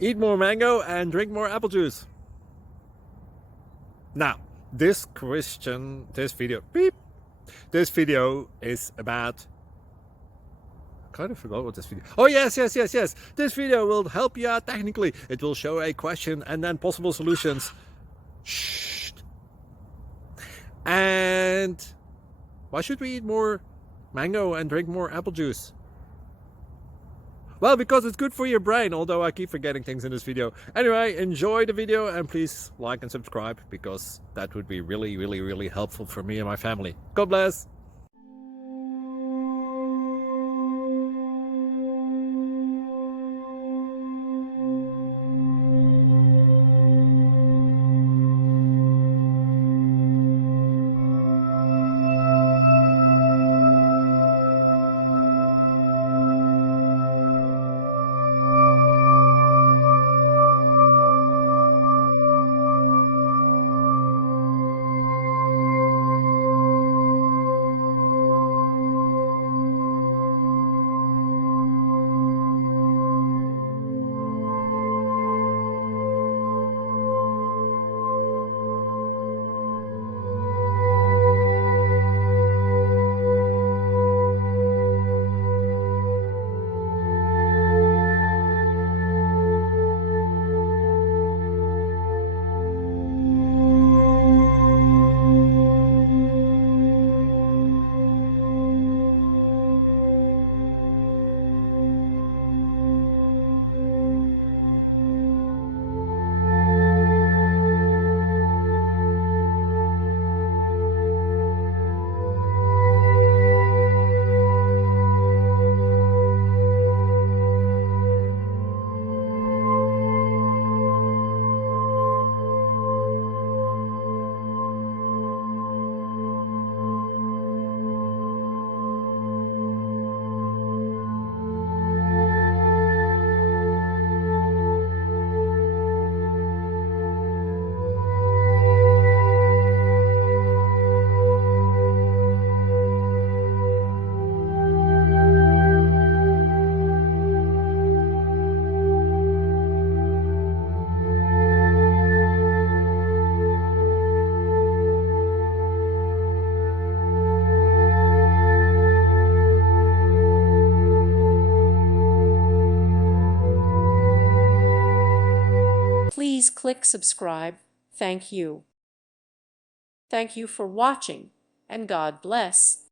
Eat more mango and drink more apple juice. Now, this video is about, I kind of forgot what this video. Oh, yes. This video will help you out technically. It will show a question and then possible solutions. Shh. And why should we eat more mango and drink more apple juice? Well, because it's good for your brain, although I keep forgetting things in this video. Anyway, enjoy the video and please like and subscribe, because that would be really helpful for me and my family. God bless! Please click subscribe. Thank you. Thank you for watching, and God bless.